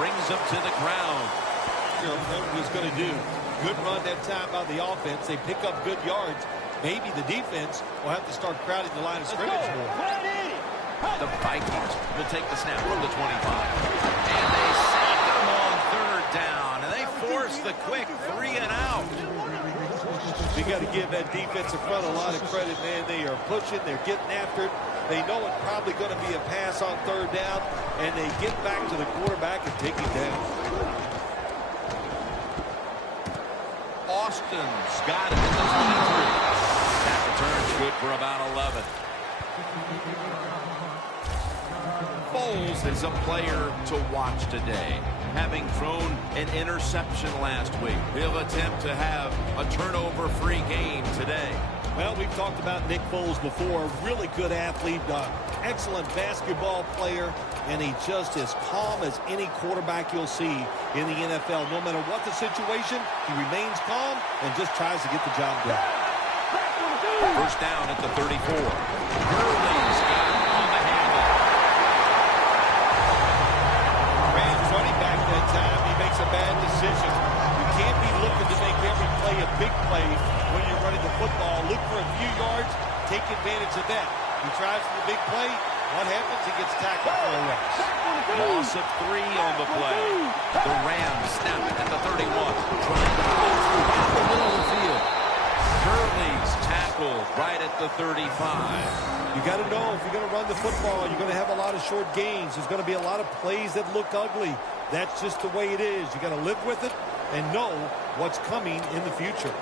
brings him to the ground. You know what he was going to do. Good run that time by the offense. They pick up good yards. Maybe the defense will have to start crowding the line of scrimmage more. The Vikings will take the snap from the 25. And they sack him on third down. And they force the quick 3 and out. You got to give that defensive front a lot of credit, man. They are pushing. They're getting after it. They know it's probably going to be a pass on third down. And they get back to the quarterback and take him down. Austin's got it at the 23. That return's good for about 11. Foles is a player to watch today. Having thrown an interception last week, he'll attempt to have a turnover-free game today. Well, we've talked about Nick Foles before. Really good athlete, excellent basketball player, and he just as calm as any quarterback you'll see in the NFL. No matter what the situation, he remains calm and just tries to get the job done. First down at the 34. Gurley's got it on the handle. Rams running back that time. He makes a bad decision. You can't be looking to make every play a big play when you're running the football. Look for a few yards. Take advantage of that. He tries for the big play. What happens? He gets tackled for a loss. Loss of 3 on the play. The Rams snap it at the 31. Trying to go through the middle of the field. Gurley's tackled right at the 35. You got to know if you're going to run the football, you're going to have a lot of short gains. There's going to be a lot of plays that look ugly. That's just the way it is. You got to live with it and know what's coming in the future.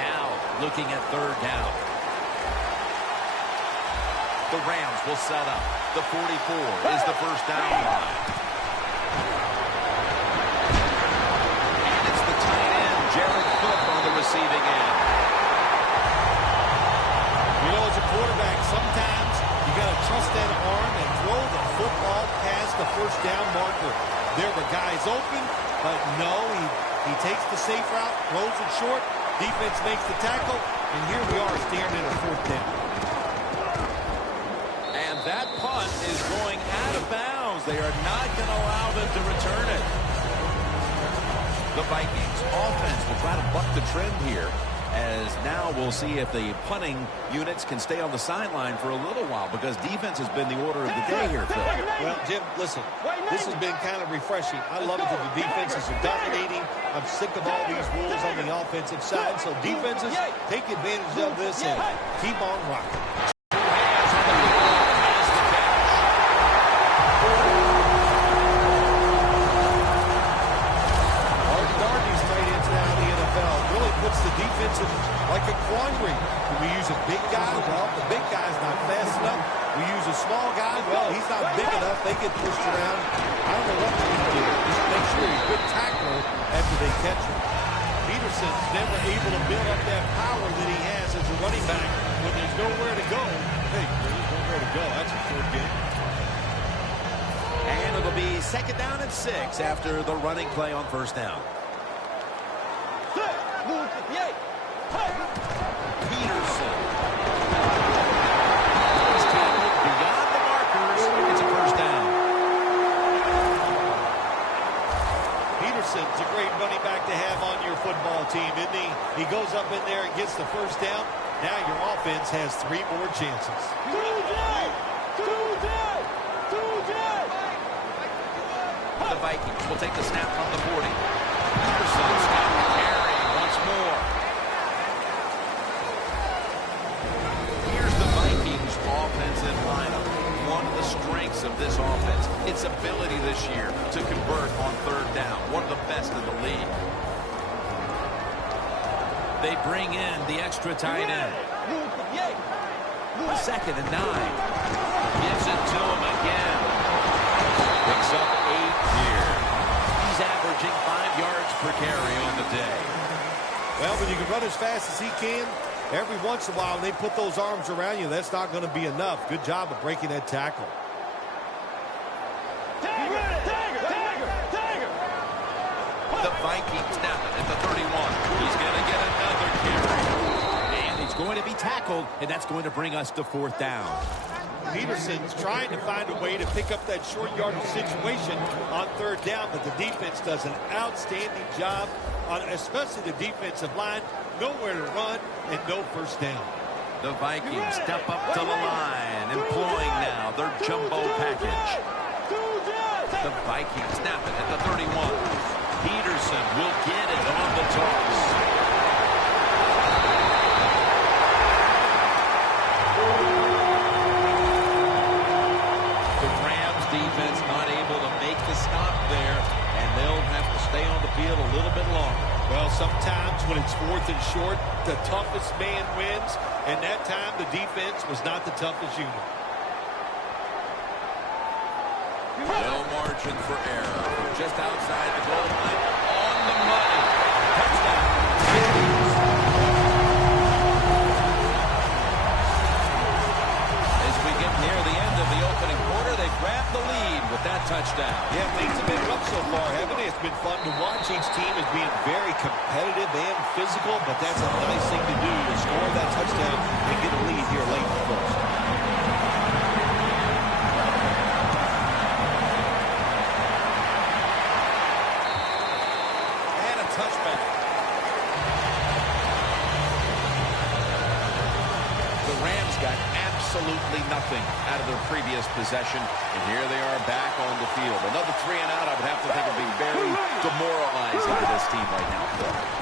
Now looking at third down. The Rams will set up. The 44 is the first down line. And it's the tight end, Jared Cook, on the receiving end. You know, as a quarterback, sometimes you got to trust that arm and throw the football past the first down marker. There were guys open, but no, he takes the safe route, throws it short, defense makes the tackle, and here we are staring at a fourth down. And that punt is going out of bounds. They are not going to allow them to return it. The Vikings offense will try to buck the trend here, as now we'll see if the punting units can stay on the sideline for a little while, because defense has been the order of the day here, Phil. Well, Jim, listen, this has been kind of refreshing. I love it that the defenses are dominating. I'm sick of all these rules on the offensive side, so defenses take advantage of this and keep on rocking. Puts the defense in like a quandary. Do we use a big guy? Well, the big guy's not fast enough. We use a small guy. Well, he's not big enough. They get pushed around. I don't know what we can do. Just make sure he's a good tackler after they catch him. Peterson's never able to build up that power that he has as a running back when there's nowhere to go. Hey, there's nowhere to go. That's a third game. And it'll be second down and 6 after the running play on first down. Peterson. He's tackled beyond the markers. It's a first down. Peterson's a great running back to have on your football team, isn't he? He goes up in there and gets the first down. Now your offense has 3 more chances. The Vikings will take the snap from the 40. Peterson's got the carry once more. Here's the Vikings offensive lineup. One of the strengths of this offense, its ability this year to convert on third down. One of the best in the league. They bring in the extra tight end. Second and 9. Gives it to him again. Picks up 8 here. He's averaging 5 yards per carry on the day. Well, when you can run as fast as he can, every once in a while they put those arms around you. That's not going to be enough. Good job of breaking that tackle. The Vikings snap it at the 31. He's going to get another carry. And he's going to be tackled, and that's going to bring us to fourth down. Peterson's trying to find a way to pick up that short yardage situation on third down, but the defense does an outstanding job, especially the defensive line. Nowhere to run and no first down. The Vikings step up to the line, employing now their jumbo package. The Vikings snap it at the 31. Peterson will get it on the toss. The Rams defense not able to make the stop there, and they'll have to stay on the field a little bit longer. Well, sometimes when it's 4th and short, the toughest man wins, and that time the defense was not the toughest unit. No margin for error. Just outside the goal line, on the money. Touchdown. As we get near the end of the opening quarter, they grab the lead with that touchdown. Yeah, things have been rough so far, haven't they? It's been fun to watch. Each team is being very competitive and physical, but that's a nice thing to do, to score that touchdown and get a lead here late in the first. And a touchback. The Rams got absolutely nothing out of their previous possession, and here they are back on the field. Another 3 and out, I would have to think, would be very demoralizing to this team right now.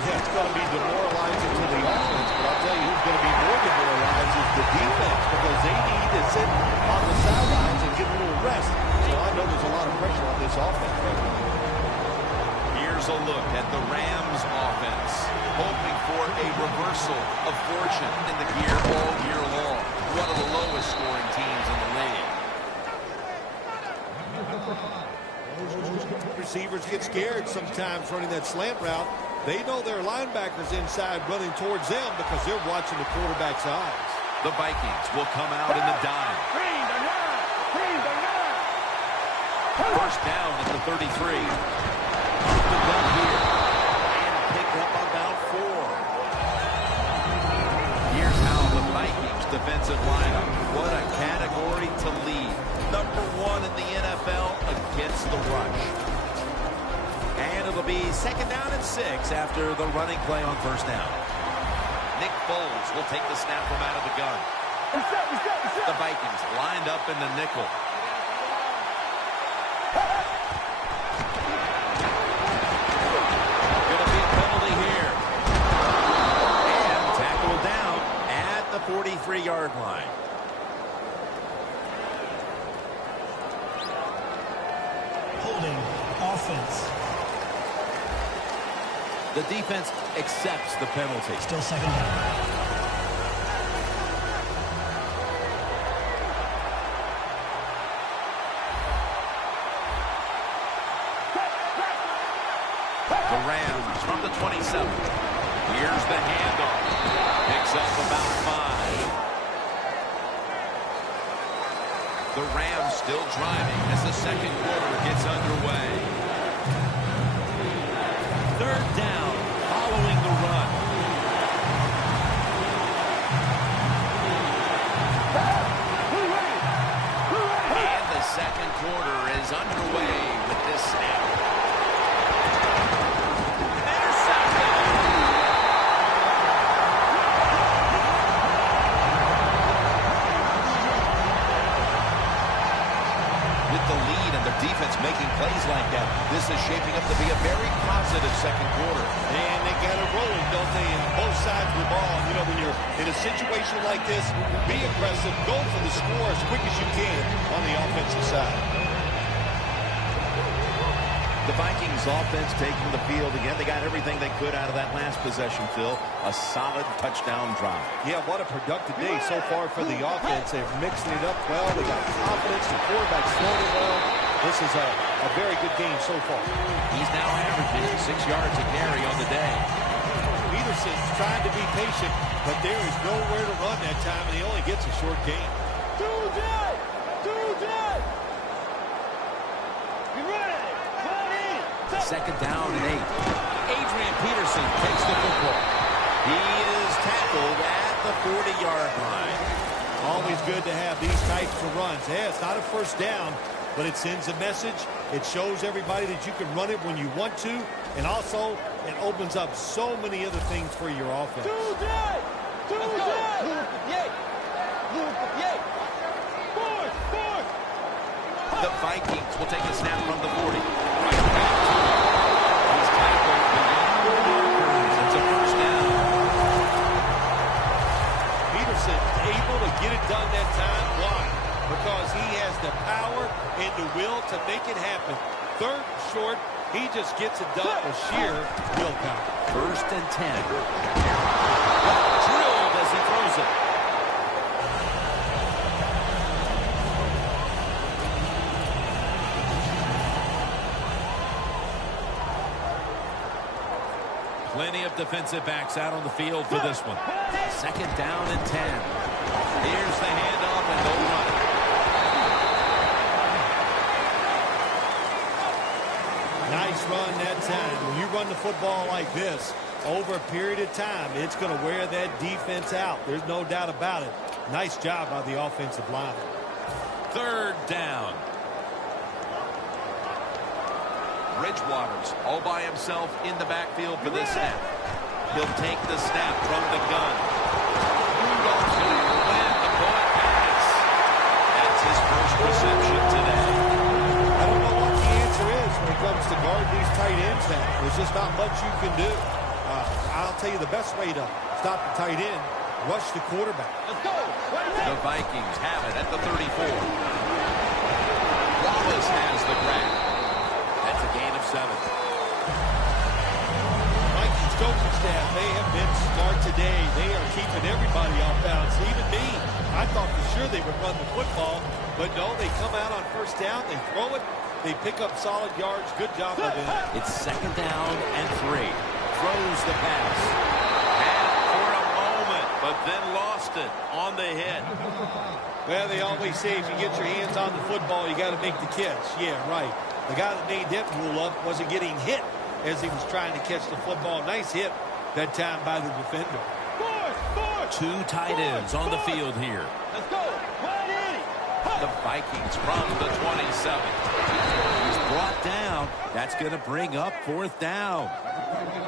Yeah, it's going to be demoralizing to the offense, but I'll tell you who's going to be more demoralized is the defense, because they need to sit on the sidelines and get a little rest. So I know there's a lot of pressure on this offense right now. Here's a look at the Rams offense, hoping for a reversal of fortune in the gear all year long. One of the lowest scoring teams in the league. Receivers get scared sometimes running that slant route. They know their linebackers inside running towards them because they're watching the quarterback's eyes. The Vikings will come out in the dime. First down at the 33. The gun here. And pick up about 4. Here's how the Vikings defensive lineup. What a category to lead. Number 1 in the NFL against the rush. And it'll be 2nd down and 6 after the running play on first down. Nick Foles will take the snap from out of the gun. The Vikings lined up in the nickel. Gonna be a penalty here. And tackle down at the 43-yard line. Holding offense. The defense accepts the penalty. Still 2nd down. The Rams from the 27. Here's the handoff. Picks up about 5. The Rams still driving as the second quarter gets underway. 3rd down following the run. And the second quarter is underway with this snap. Defense making plays like that. This is shaping up to be a very positive second quarter. And they got it rolling, don't they, in both sides of the ball. You know, when you're in a situation like this, be aggressive, go for the score as quick as you can on the offensive side. The Vikings offense taking the field again. They got everything they could out of that last possession, Phil. A solid touchdown drive. Yeah, what a productive day so far for the offense. They're mixing it up well. They got confidence. The quarterback's throwing it well. This is a very good game so far. He's now averaging 6 yards a carry on the day. Peterson's trying to be patient, but there is nowhere to run that time, and he only gets a short gain. Second down and 8. Adrian Peterson takes the football. He is tackled at the 40-yard line. Always good to have these types of runs. Yeah, it's not a first down, but it sends a message. It shows everybody that you can run it when you want to, and also it opens up so many other things for your offense. The Vikings will take a snap from the 40. Right back to him. He's tackled beyond the markers. It's a first down. Peterson able to get it done that time. Why? Because he has the power and the will to make it happen. Third and short, he just gets it done with sheer willpower. First and 10. Drilled as he throws it. Plenty of defensive backs out on the field for this one. Second down and 10. Here's the handoff and no running. Nice run that time. When you run the football like this, over a period of time, it's going to wear that defense out. There's no doubt about it. Nice job by the offensive line. Third down. Bridgewater's all by himself in the backfield for this snap. He'll take the snap from the gun. Rudolph's going to win the bullet pass. That's his first reception today. I don't know what the answer is when it comes to guard these tight ends now. There's just not much you can do. I'll tell you the best way to stop the tight end, rush the quarterback. Let's go. The Vikings have it at the 34. Wallace has the grab. That's a gain of 7. Vikings coaching staff, they have been smart today. They are keeping everybody off bounds, even me. I thought for sure they would run the football, but no, they come out on first down, they throw it, they pick up solid yards. Good job by them. It's second down and 3. Throws the pass. Had it for a moment, but then lost it on the hit. Well, they always say if you get your hands on the football, you got to make the catch. Yeah, right. The guy that made that rule up wasn't getting hit as he was trying to catch the football. Nice hit that time by the defender. Two tight ends on the field here. Let's go. The Vikings from the 27. He's brought down. That's going to bring up fourth down.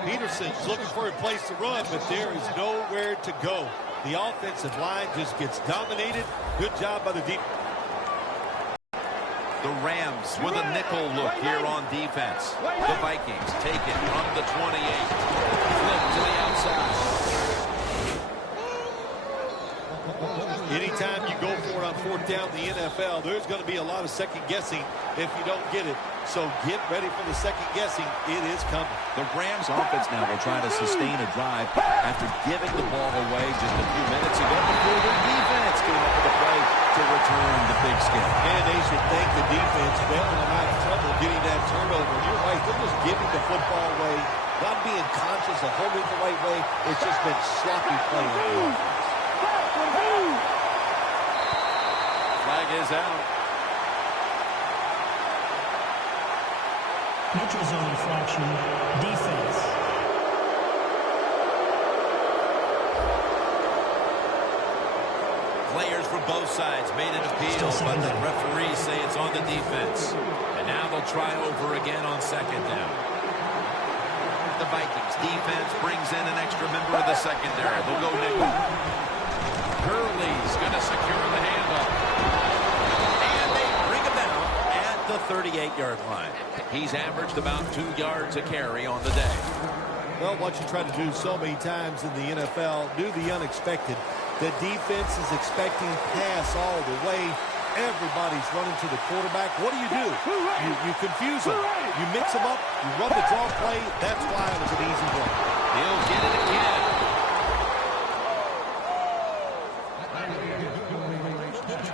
Peterson's looking for a place to run, but there is nowhere to go. The offensive line just gets dominated. Good job by the defense. The Rams with a nickel look here on defense. The Vikings take it from the 28. Flip to the outside. Anytime you go for it on fourth down in the NFL, there's going to be a lot of second guessing if you don't get it. So get ready for the second guessing. It is coming. The Rams offense now will try to sustain a drive after giving the ball away just a few minutes ago before the defense came up with a play to return the pigskin. And they should thank the defense. Bailing them out of trouble getting that turnover. You're right. They're just giving the football away, not being conscious of holding it the right way. It's just been sloppy play on the offense. Flag is out. Neutral zone infraction, defense. Players from both sides made an appeal, but the referees say it's on the defense. And now they'll try over again on second down. The Vikings defense brings in an extra member of the secondary. They'll go nickel. Gurley's going to secure the handoff. And they bring him down at the 38-yard line. He's averaged about 2 yards a carry on the day. Well, what you try to do so many times in the NFL, do the unexpected. The defense is expecting pass all the way. Everybody's running to the quarterback. What do? You confuse them. You mix them up. You run the draw play. That's why it was an easy one. He'll get it again.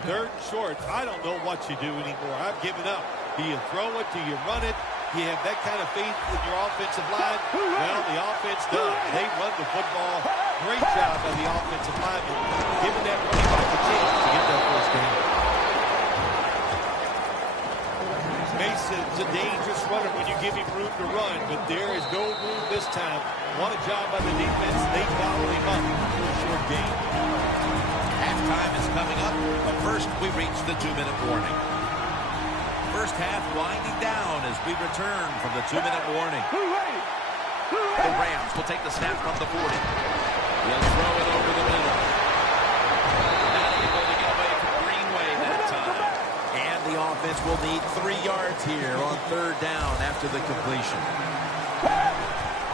Third and short. I don't know what you do anymore. I've given up. Do you throw it? Do you run it? You have that kind of faith in your offensive line? Well, the offense does. They run the football. Great job by the offensive lineman, giving that running back a chance to get that first down. Mason's a dangerous runner when you give him room to run, but there is no room this time. What a job by the defense. They followed him up for a short game. Halftime is coming First, we reach the 2-minute warning. First half winding down as we return from the 2-minute warning. The Rams will take the snap from the 40. He'll throw it over the middle. Not able to get away from Greenway that time. And the offense will need 3 yards here on 3rd down after the completion.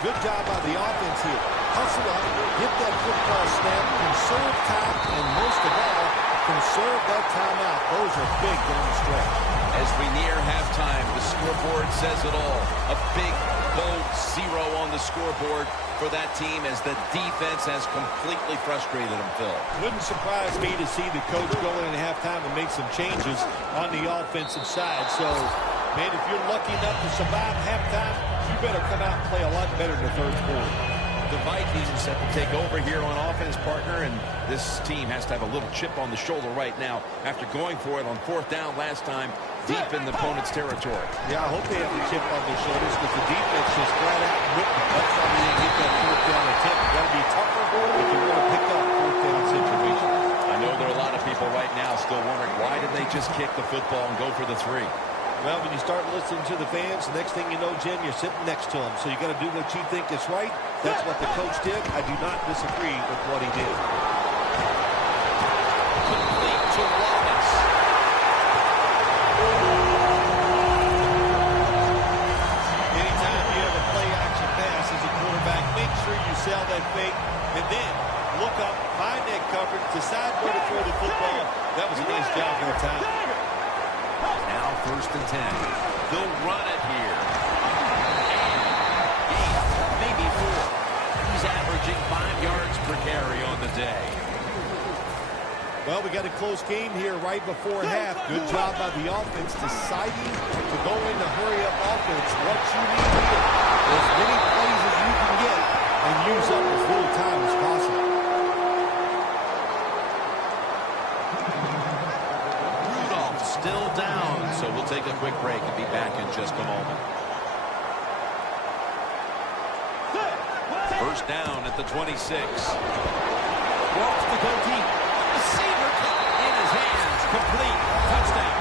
Good job by the offense here. Hustle up, get that football snap, conserve time, and most of all, conserve that timeout. Those are big down the stretch. As we near halftime, the scoreboard says it all. A big, bold 0 on the scoreboard for that team as the defense has completely frustrated them, Phil. Wouldn't surprise me to see the coach go in at halftime and make some changes on the offensive side. So, man, if you're lucky enough to survive halftime, you better come out and play a lot better in the 3rd quarter. The Vikings are set to take over here on offense, partner, and this team has to have a little chip on the shoulder right now after going for it on 4th down last time deep in the opponent's territory. Yeah, I hope they have a chip on their shoulders because the defense just flat out whipped them. That's why they didn't get that 4th down attempt. You've got to be tougher if you want to pick up 4th down situations. I know there are a lot of people right now still wondering why did they just kick the football and go for the 3? Well, when you start listening to the fans, the next thing you know, Jim, you're sitting next to them. So you got to do what you think is right. That's what the coach did. I do not disagree with what he did. Complete to Wallace. Anytime you have a play-action pass as a quarterback, make sure you sell that fake, and then look up, find that coverage, decide where to throw the football. That was a nice job that time. Now 1st and 10. They'll run it here. Maybe 4. He's averaging 5 yards per carry on the day. Well, we got a close game here right before half. Good job by the offense deciding to go into hurry-up offense. What you need here, as many plays as you can get and use up as little time as possible. Still down, so we'll take a quick break and be back in just a moment. 1st down at the 26. Walks to go deep. Receiver caught in his hands. Complete. Touchdown.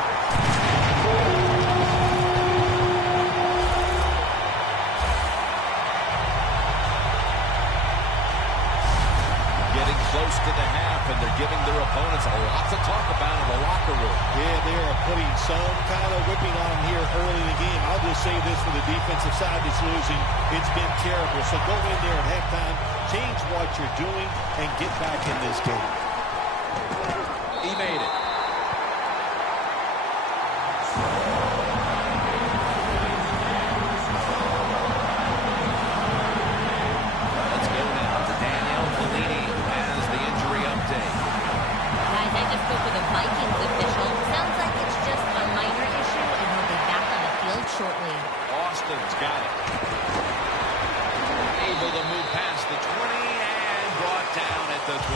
Getting close to the half, and they're giving their opponents a lot to talk about in the locker room. Yeah, they are putting some kind of whipping on them here early in the game. I'll just say this for the defensive side that's losing. It's been terrible. So go in there at halftime, change what you're doing, and get back in this game. He made it. Austin's got it. Able to move past the 20 and brought down at the 23.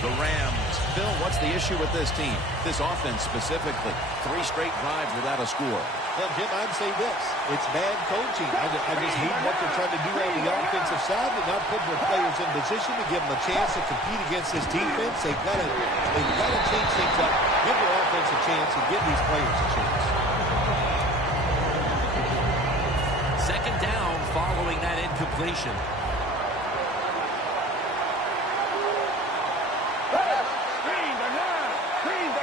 The Rams. Bill, what's the issue with this team? This offense specifically. 3 straight drives without a score. Well, Jim, I'd say this. It's bad coaching. I just hate what they're trying to do on the offensive side. They're not putting their players in position to give them a chance to compete against this defense. They've got to change things up, give their offense a chance, and give these players a chance. 2nd down following that incompletion.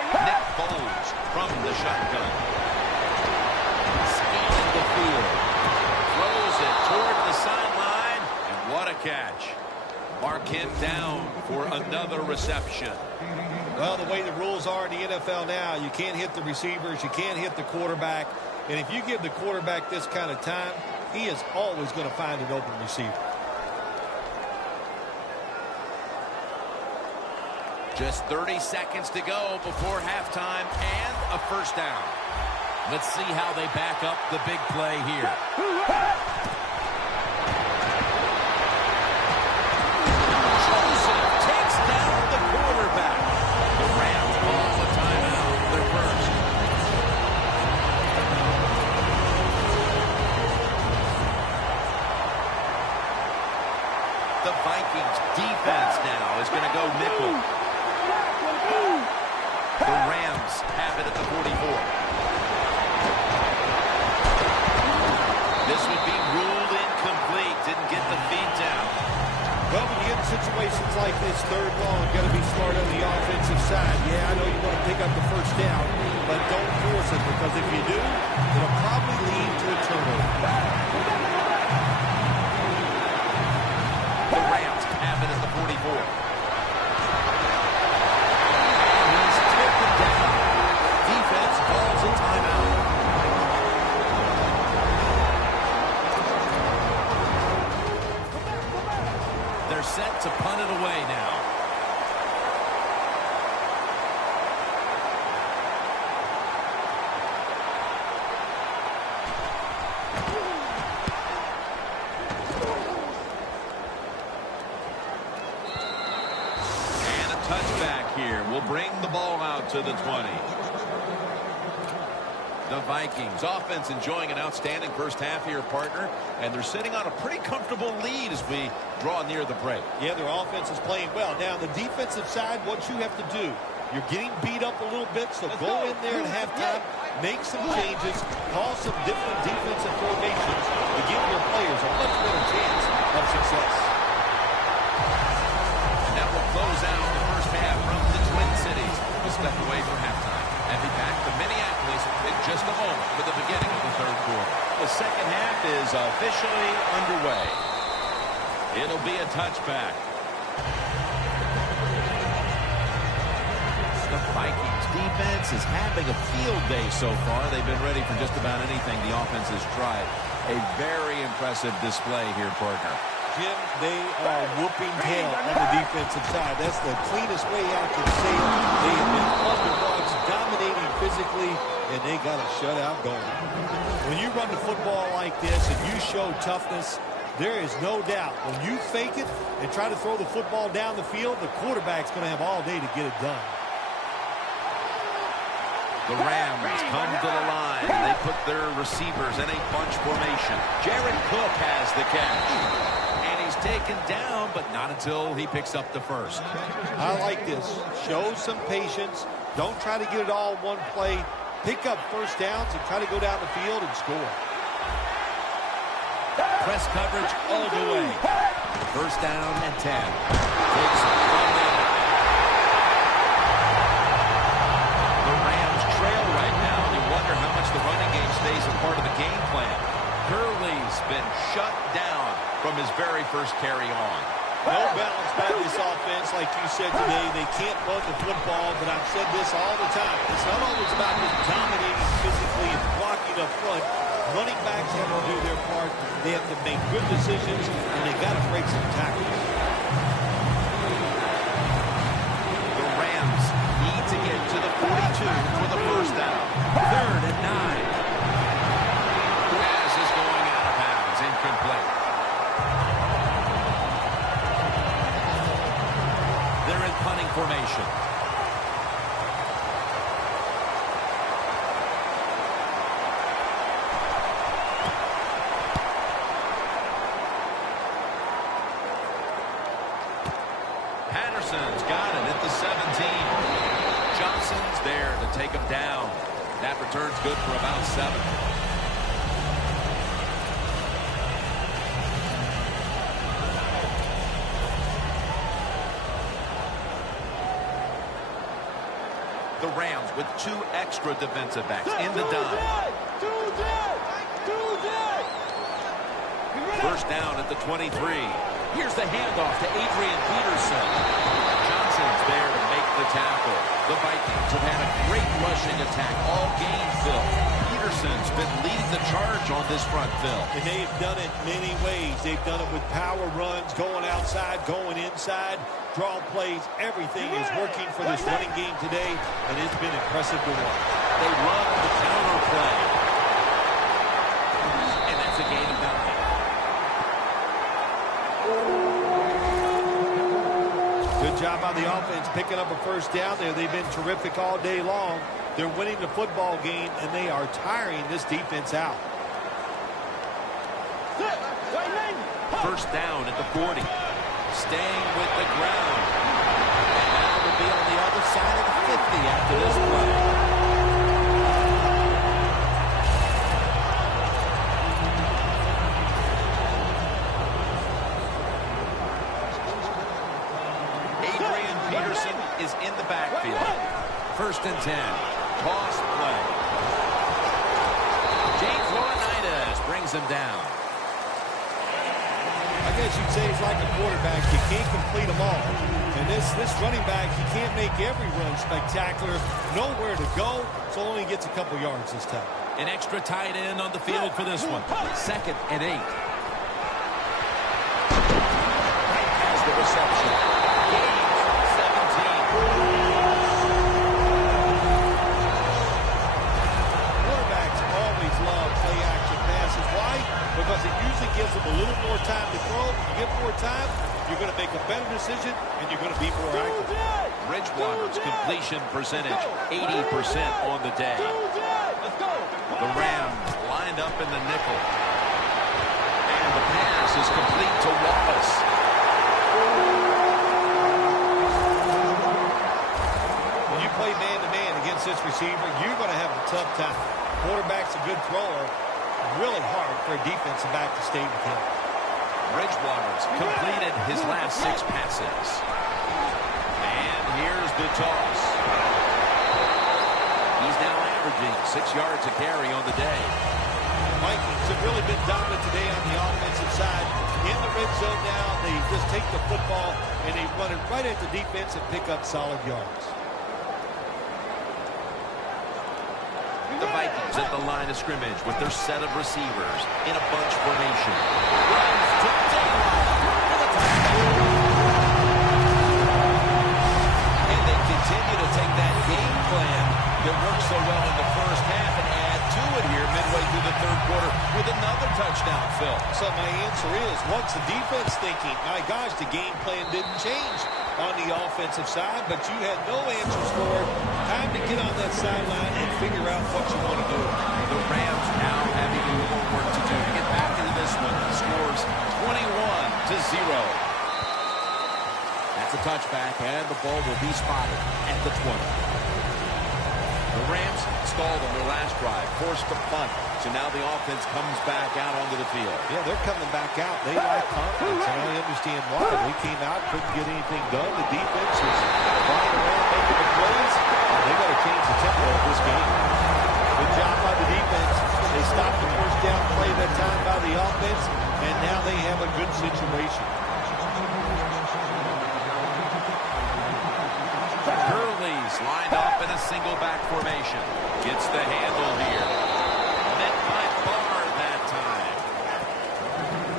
Nick Foles from the shotgun. Scanning the field. Throws it toward the sideline. And what a catch. Mark him down for another reception. Well, the way the rules are in the NFL now, you can't hit the receivers, you can't hit the quarterback. And if you give the quarterback this kind of time, he is always going to find an open receiver. Just 30 seconds to go before halftime and a 1st down. Let's see how they back up the big play here. Joseph takes down the quarterback. The Rams call a timeout. Their first. The Vikings defense now is going to go nickel. The Rams have it at the 44. This would be ruled incomplete. Didn't get the feet down. Well, when you get in situations like this, third long, got to be smart on the offensive side. Yeah, I know you want to pick up the first down, but don't force it, because if you do, it'll probably lead to a turnover. The Rams have it at the 44. He's taken down. Defense calls a timeout. They're set to punt it away now. And a touchback here will bring the ball out to the 20. The Vikings offense enjoying an outstanding first half here, partner, and they're sitting on a pretty comfortable lead as we draw near the break. Yeah, their offense is playing well. Now, on the defensive side, what you have to do, you're getting beat up a little bit, so go in there at halftime, make some changes, call some different defensive formations to give your players a much better chance of success. And that will close out the first half from the Twin Cities. We'll step away from halftime and be back to Minneapolis in just a moment for the beginning of the third quarter. The second half is officially underway. It'll be a touchback. The Vikings defense is having a field day so far. They've been ready for just about anything the offense has tried. A very impressive display here, partner. Jim, they are whooping tail on the defensive side. That's the cleanest way I can say it. They have been underdogs, dominating physically, and they got a shutout going. When you run the football like this and you show toughness, there is no doubt when you fake it and try to throw the football down the field, the quarterback's going to have all day to get it done. The Rams come to the line. They put their receivers in a bunch formation. Jared Cook has the catch. And he's taken down, but not until he picks up the first. I like this. Show some patience. Don't try to get it all in one play. Pick up first downs and try to go down the field and score. Press coverage all the way. First down and 10. Takes it from the Rams trail right now. You wonder how much the running game stays a part of the game plan. Hurley's been shut down from his very first carry on. No balance by this offense, like you said today. They can't run the football, but I've said this all the time. It's not always about just dominating physically and blocking up front. Running backs have to do their part. They have to make good decisions, and they got to break some tackles. The Rams need to get to the 42 for the first down. 3rd and 9. Pass is going out of bounds. Incomplete. They're in punting formation. Patterson's got it at the 17. Johnson's there to take him down. That return's good for about 7. The Rams with 2 extra defensive backs in the dime. First down at the 23. Here's the handoff to Adrian Peterson. Johnson's there to make the tackle. The Vikings have had a great rushing attack all game, Phil. Peterson's been leading the charge on this front, Phil. And they've done it many ways. They've done it with power runs, going outside, going inside, draw plays. Everything is working for this running game today, and it's been impressive to watch. They run the counter play. And that's a gain of 9. Good job by the offense picking up a first down there. They've been terrific all day long. They're winning the football game, and they are tiring this defense out. First down at the 40. staying with the ground. And now will be on the other side of the 50 after this play. Is in the backfield. 1st and 10. Toss play. James Laurinaitis brings him down. I guess you'd say it's like a quarterback. You can't complete them all. And this running back, he can't make every run spectacular. Nowhere to go, so only gets a couple yards this time. An extra tight end on the field for this one. 2nd and 8. Has the reception. Quarterbacks always love play-action passes. Why? Because it usually gives them a little more time to throw. You get more time, you're going to make a better decision, and you're going to be more accurate. Bridgewater's completion percentage, 80% on the day. The Rams lined up in the nickel. And the pass is complete to Wallace. When you play man-to-man against this receiver, you're going to have a tough time. Quarterback's a good thrower. Really hard for a defensive back to stay with him. Bridgewater's completed his last 6 passes. And here's the toss. He's now averaging 6 yards a carry on the day. The Vikings have really been dominant today on the offensive side. In the red zone now, they just take the football and they run it right at the defense and pick up solid yards. The Vikings at the line of scrimmage with their set of receivers in a bunch formation. Runs to daylight for the touchdown. And they continue to take that game plan that worked so well in the first half and add to it here midway through the 3rd quarter with another touchdown, Phil. So my answer is, what's the defense thinking? My gosh, the game plan didn't change on the offensive side, but you had no answers for it. Time to get on that sideline and figure out what you want to do. The Rams now having more work to do to get back into this one. The score's 21-0. That's a touchback, and the ball will be spotted at the 20. The Rams stalled on their last drive, forced to punt. So now the offense comes back out onto the field. Yeah, they're coming back out. They lack confidence. I don't understand why. They came out, couldn't get anything done. The defense was flying around making the plays. They got to change the tempo of this game. Good job by the defense. They stopped the first down play that time by the offense, and now they have a good situation. Gurley's lined up in a single back formation. Gets the handle here. Met by Barr that time.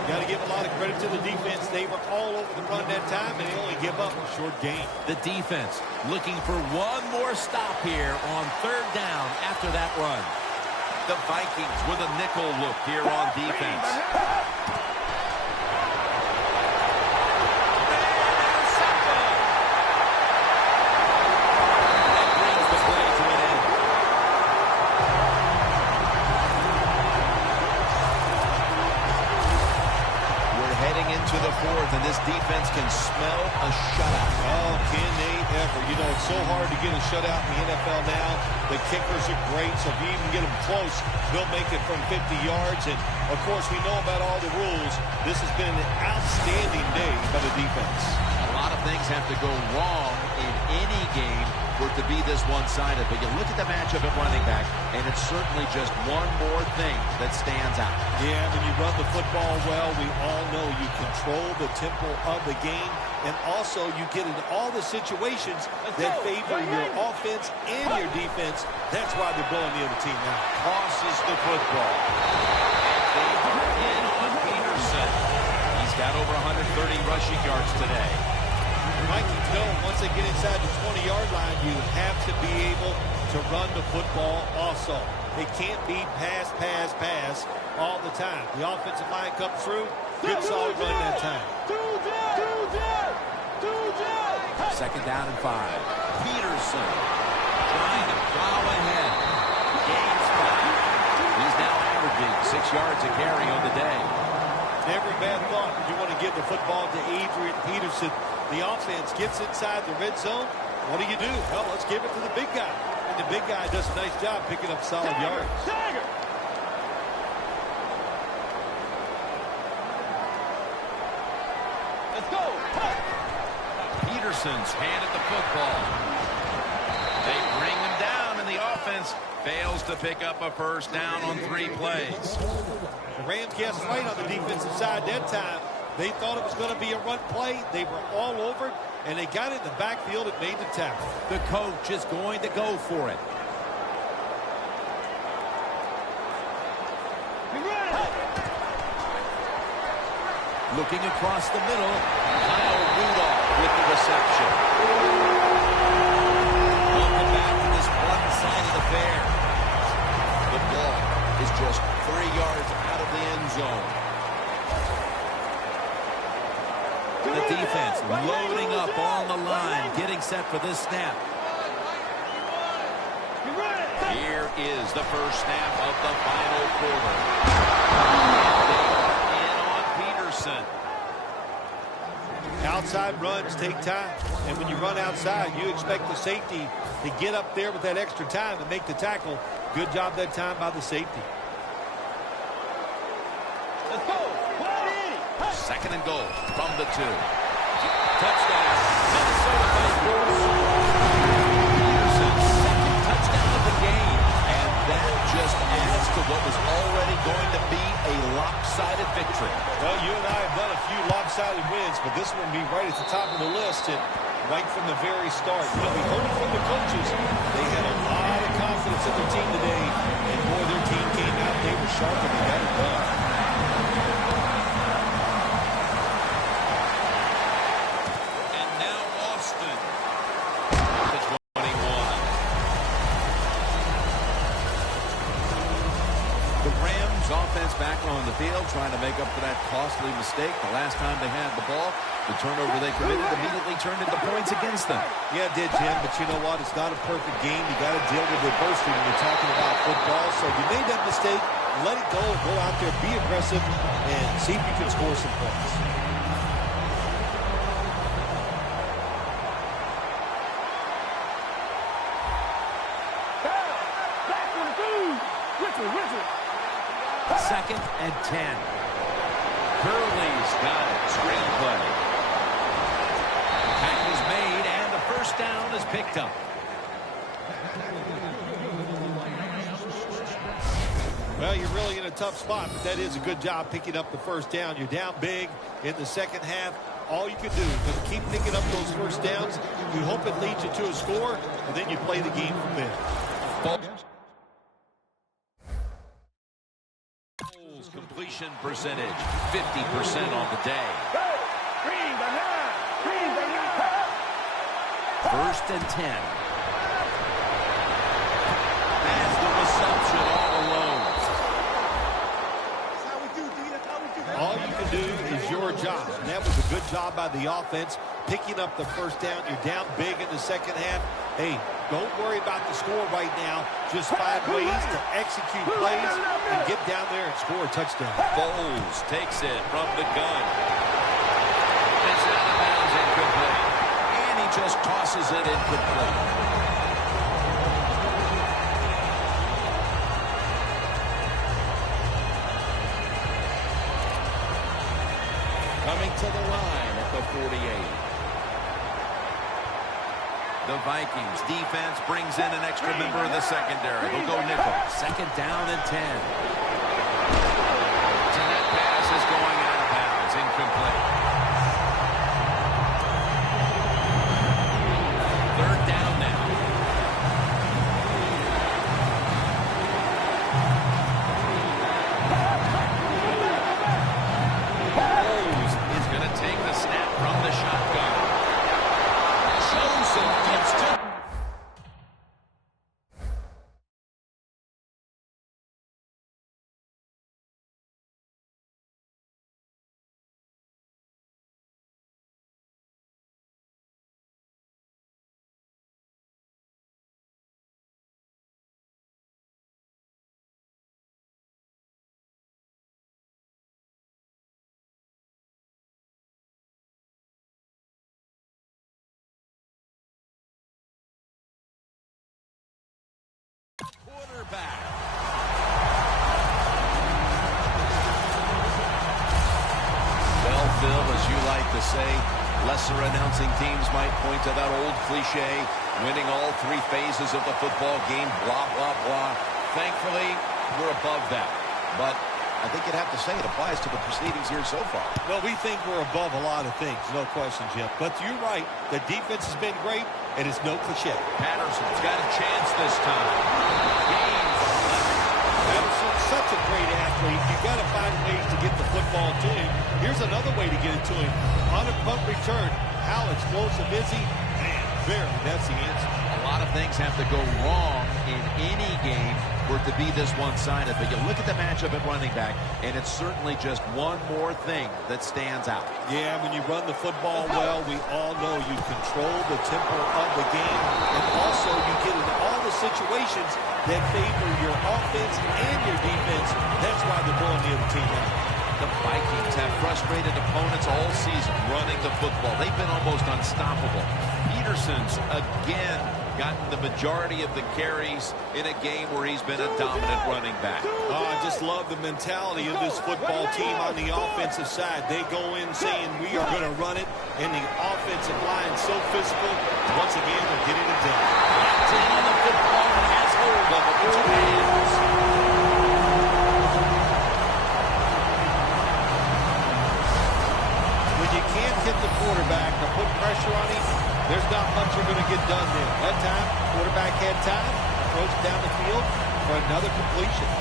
Got to give a lot of credit to the defense. They were all over the run that time, and they only give up a short gain. The defense looking for one more stop here on 3rd down after that run. The Vikings with a nickel look here on defense. To the 4th, and this defense can smell a shutout. Oh, can they ever? You know, it's so hard to get a shutout in the NFL now. The kickers are great, so if you even get them close, they'll make it from 50 yards. And, of course, we know about all the rules. This has been an outstanding day by the defense. A lot of things have to go wrong in any game for it to be this one-sided. But you look at the matchup at running back, and it's certainly just one more thing that stands out. Yeah, when you run the football well, we all know you control the tempo of the game, and also you get into all the situations that favor your offense and your defense. That's why they're blowing the other team out. Tosses the football. And they are in on Peterson. He's got over 130 rushing yards today. Vikings know once they get inside the 20-yard line, you have to be able to run the football also. It can't be pass, pass, pass all the time. The offensive line comes through, good solid run that time. 2nd down and 5. Peterson trying to plow ahead. Gains 5. He's now averaging 6 yards a carry on the day. Never a bad thought. You want to give the football to Adrian Peterson. The offense gets inside the red zone. What do? Well, let's give it to the big guy. And the big guy does a nice job picking up solid yards. Let's go. Peterson's handed the football. They bring him down, and the offense fails to pick up a first down on 3 plays. The Rams guessed right on the defensive side that time. They thought it was going to be a run play. They were all over it, and they got in the backfield and made the tackle. The coach is going to go for it. Looking across the middle, Kyle Rudolph with the reception. Welcome back to this one-sided affair. The ball is just 3 yards out of the end zone. The defense loading up on the line, getting set for this snap. Here is the first snap of the final quarter. They are in on Peterson. Outside runs take time. And when you run outside, you expect the safety to get up there with that extra time and make the tackle. Good job that time by the safety. Let's go. 2nd and goal from the 2. Touchdown, Minnesota Vikings. Peterson's 2nd touchdown of the game. And that just adds to what was already going to be a lopsided victory. Well, you and I have done a few lopsided wins, but this one will be right at the top of the list and right from the very start. You know, we heard it from the coaches. They had a lot of confidence in their team today, and boy, their team came out. They were sharp and they got it done. And now Austin to 21. The Rams offense back on the field, trying to make up for that costly mistake. The last time they had the ball, the turnover they committed immediately turned into points against them. Yeah, it did, Jim, but you know what? It's not a perfect game. You got to deal with adversity when you're talking about football. So if you made that mistake, let it go. Go out there, be aggressive, and see if you can score some points. Second and 10. Gurley's got it. Screenplay. Tackle's made, and the first down is picked up. Well, you're really in a tough spot, but that is a good job picking up the first down. You're down big in the second half. All you can do is just keep picking up those first downs. You hope it leads you to a score, and then you play the game from there. Completion percentage, 50% on the day. 1st and 10. Has the reception all alone. All you can do is your job. And that was a good job by the offense, picking up the first down. You're down big in the second half. Hey, don't worry about the score right now. Just find ways to execute plays and get down there and score a touchdown. Foles takes it from the gun. It's out of bounds, incomplete. And he just tosses it incomplete. Coming to the line at the 48. The Vikings defense brings in an extra member of the secondary. They'll go nickel. 2nd down and 10. And that pass is going out of bounds. Incomplete. back. Well, Phil, as you like to say, lesser announcing teams might point to that old cliche, winning all three phases of the football game, blah, blah, blah. Thankfully, we're above that. But I think you'd have to say it applies to the proceedings here so far. Well, we think we're above a lot of things, no question, Jim. But you're right. The defense has been great, and it's no cliche. Patterson's got a chance this time. Gains 11. Patterson's such a great athlete. You've got to find ways to get the football to him. Here's another way to get it to him. On a punt return, how explosive is he? Man, that's the answer. A lot of things have to go wrong in any game for it to be this one-sided. But you look at the matchup at running back, and it's certainly just one more thing that stands out. Yeah, when you run the football well, we all know you control the tempo of the game, and also you get into all the situations that favor your offense and your defense. That's why they're blowing the other team out. The Vikings have frustrated opponents all season running the football. They've been almost unstoppable. Peterson's again gotten the majority of the carries in a game where he's been a dominant running back. Oh, I just love the mentality of this football team on the offensive side. They go in saying we are going to run it, and the offensive line so physical. Once again, they're getting it done. Locked in on the football and has hold of it with two hands. When you can't hit the quarterback or put pressure on him, there's not much you're going to get done there. That time, quarterback had time, throws it down the field for another completion.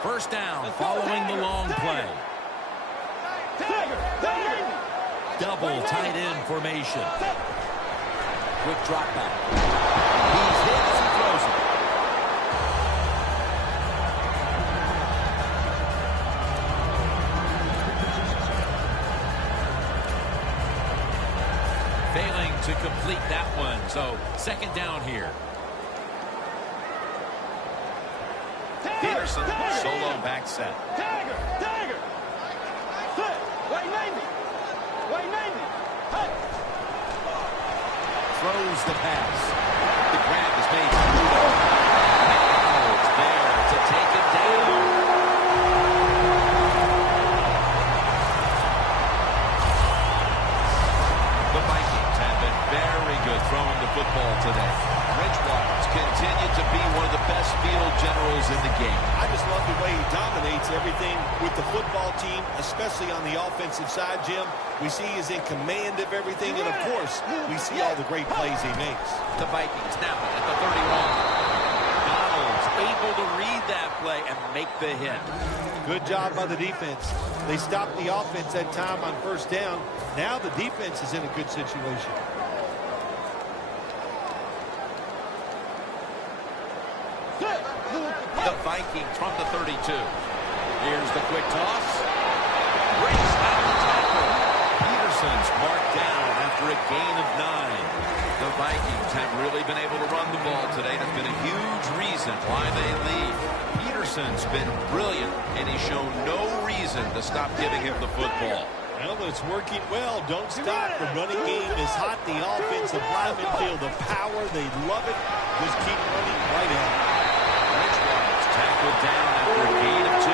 First down following the long play. Double tight end formation. Quick drop back. He's hit as he throws it. Failing to complete that one, so second down here. Peterson, solo back set. Throws the pass. The grab is made. Now it's there to take it down. The Vikings have been very good throwing the football today. Bridgewater's continued to be one of the best field generals in the game. I just love the way he dominates everything with the football team, especially on the offensive side, Jim. We see he's in command of everything, and of course, we see all the great plays he makes. The Vikings snap it at the 31. Donald's able to read that play and make the hit. Good job by the defense. They stopped the offense that time on first down. Now the defense is in a good situation. The Vikings from the 32. Here's the quick toss. Breaks out the tackle. Peterson's marked down after a gain of 9. The Vikings have really been able to run the ball today. That's been a huge reason why they lead. Peterson's been brilliant, and he's shown no reason to stop giving him the football. Well, it's working well. Don't stop. The running game is hot. The offensive linemen feel the power. They love it. Just keep running right at it. Bridgewater's tackled down after a gain of 2.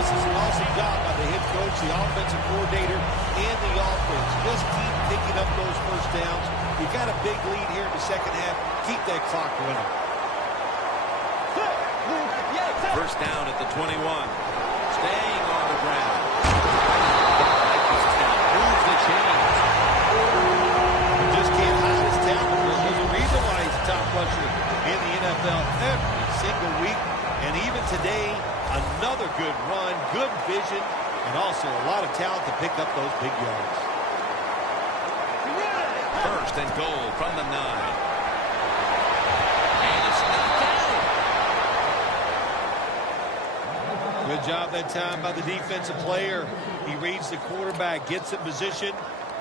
This is an awesome job by the head coach, the offensive coordinator, and the offense. Just keep picking up those first downs. You got a big lead here in the second half. Keep that clock running. First down at the 21. Staying on the ground. Vikings now move the chains. You just can't hide his talent. There's a reason why he's a top rusher in the NFL every single week. And even today, another good run, good vision, and also a lot of talent to pick up those big yards. First and goal from the 9. And it's knocked out. Good job that time by the defensive player. He reads the quarterback, gets in position,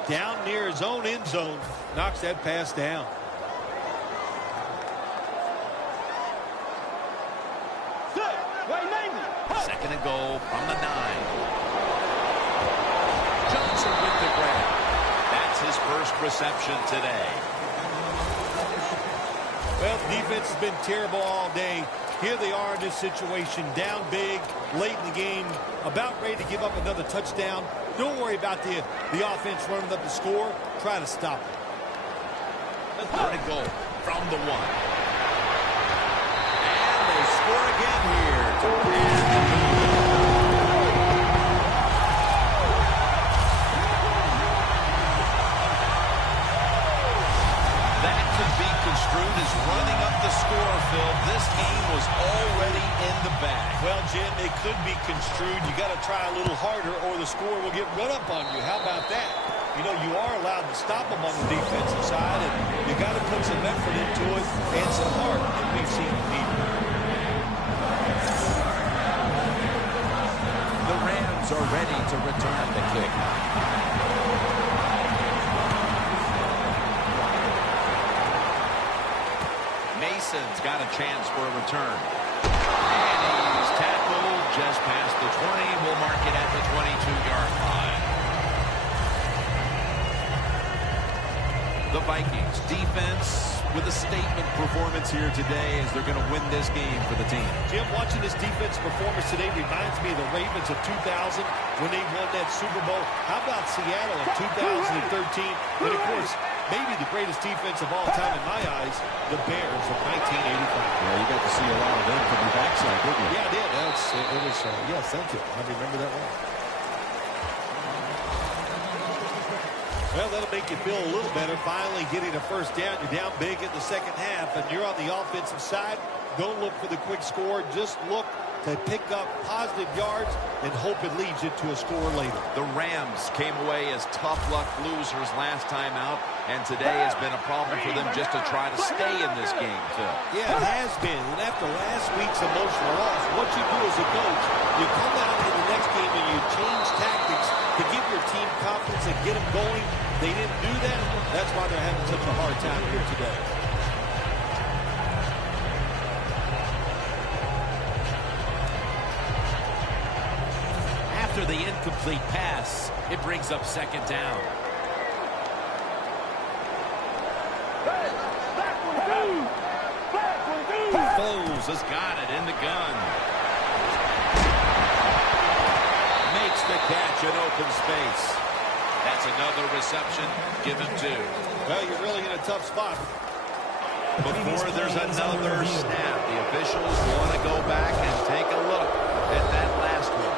down near his own end zone, knocks that pass down. Second and goal from the 9. Johnson with the grab. his first reception today. Well, the defense has been terrible all day. Here they are in this situation, down big, late in the game, about ready to give up another touchdown. Don't worry about the offense running up the score. Try to stop it. Third and goal from the 1. And they score again here to end the move. That could be construed as running up the score, Phil. This game was already in the bag. Well, Jim, it could be construed. You got to try a little harder or the score will get run up on you. How about that? You know, you are allowed to stop them on the defensive side, and you got to put some effort into it and some heart, and we've seen it needed. The Rams are ready to return the kick. Mason's got a chance for a return. And he's tackled just past the 20. We'll mark it at the 22-yard line. The Vikings defense with a statement performance here today as they're going to win this game for the team. Jim, watching this defense performance today reminds me of the Ravens of 2000 when they won that Super Bowl. How about Seattle in 2013? And, of course, maybe the greatest defense of all time in my eyes, the Bears of 1985. Yeah, you got to see a lot of them from the backside, didn't you? Yeah, I did. Yes, thank you. I remember that one. Well, that'll make you feel a little better. Finally getting a first down. You're down big in the second half, and you're on the offensive side. Don't look for the quick score. Just look to pick up positive yards and hope it leads you to a score later. The Rams came away as tough luck losers last time out, and today has been a problem for them just to try to stay in this game, Phil. Yeah, it has been. And after last week's emotional loss, what you do as a coach, you come out in the next game and you change tactics to give your team confidence and get them going. They didn't do that. That's why they're having such a hard time here today. After the incomplete pass, it brings up second down. Foles has got it in the gun. Makes the catch in open space. That's another reception. Give him 2. Well, you're really in a tough spot. Before there's another snap, the officials want to go back and take a look at that last one.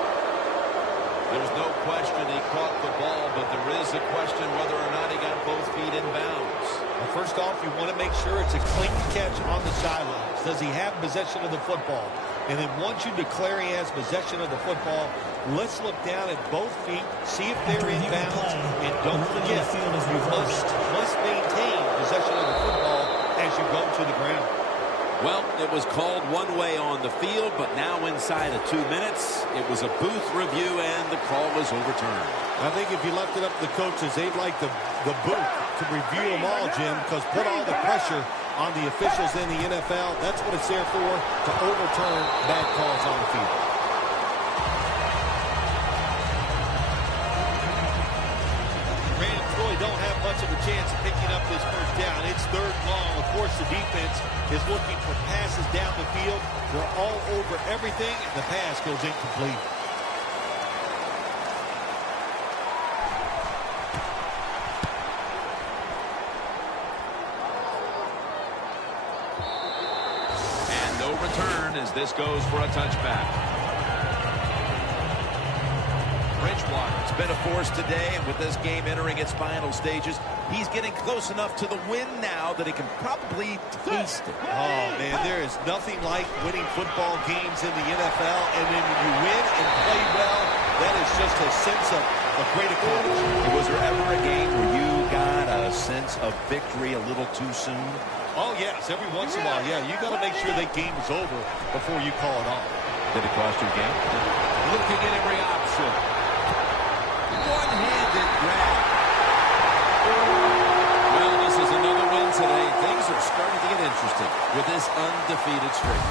There's no question he caught the ball, but there is a question whether or not he got both feet in bounds. Well, first off, you want to make sure it's a clean catch on the sidelines. Does he have possession of the football? And then once you declare he has possession of the football, let's look down at both feet, see if they're in bounds, and don't forget, you must maintain possession of the football as you go to the ground. Well, it was called one way on the field, but now inside of 2 minutes, it was a booth review, and the call was overturned. I think if you left it up to the coaches, they'd like the booth to review them all, Jim, because put all the pressure on the officials in the NFL. That's what it's there for, to overturn bad calls on the field. Rams really don't have much of a chance of picking up this first down. It's third and long. Of course, the defense is looking for passes down the field. They're all over everything, and the pass goes incomplete. And no return as this goes for a touchback. Bridgewater's been a force today, and with this game entering its final stages, he's getting close enough to the win now that he can probably taste it. Oh, man, there is nothing like winning football games in the NFL, and then when you win and play well, that is just a sense of great accomplishment. Was there ever a game where you got a sense of victory a little too soon? Oh, yes, every once in a while, yeah. You got to make sure that game is over before you call it off. Did it cost you a game? Looking at every option. One-handed grab. Well, this is another win today. Things are starting to get interesting with this undefeated streak.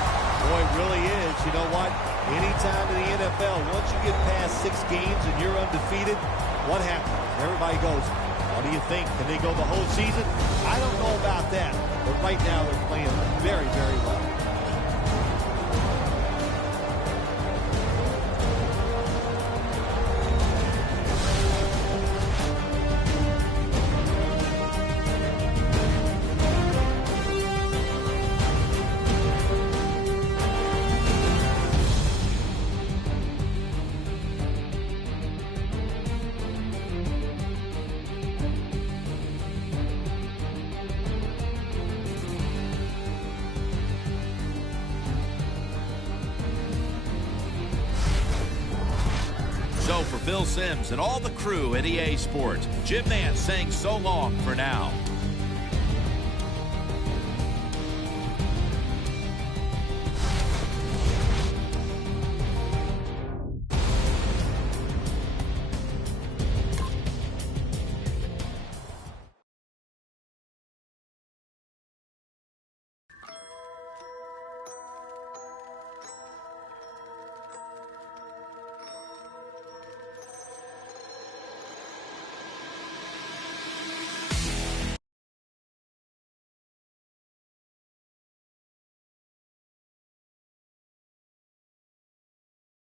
Boy, it really is. You know what? Anytime in the NFL, once you get past 6 games and you're undefeated, what happens? Everybody goes, What do you think? Can they go the whole season? I don't know about that. But right now they're playing very, very well. So for Bill Sims and all the crew at EA Sports, Jim Nance saying so long for now.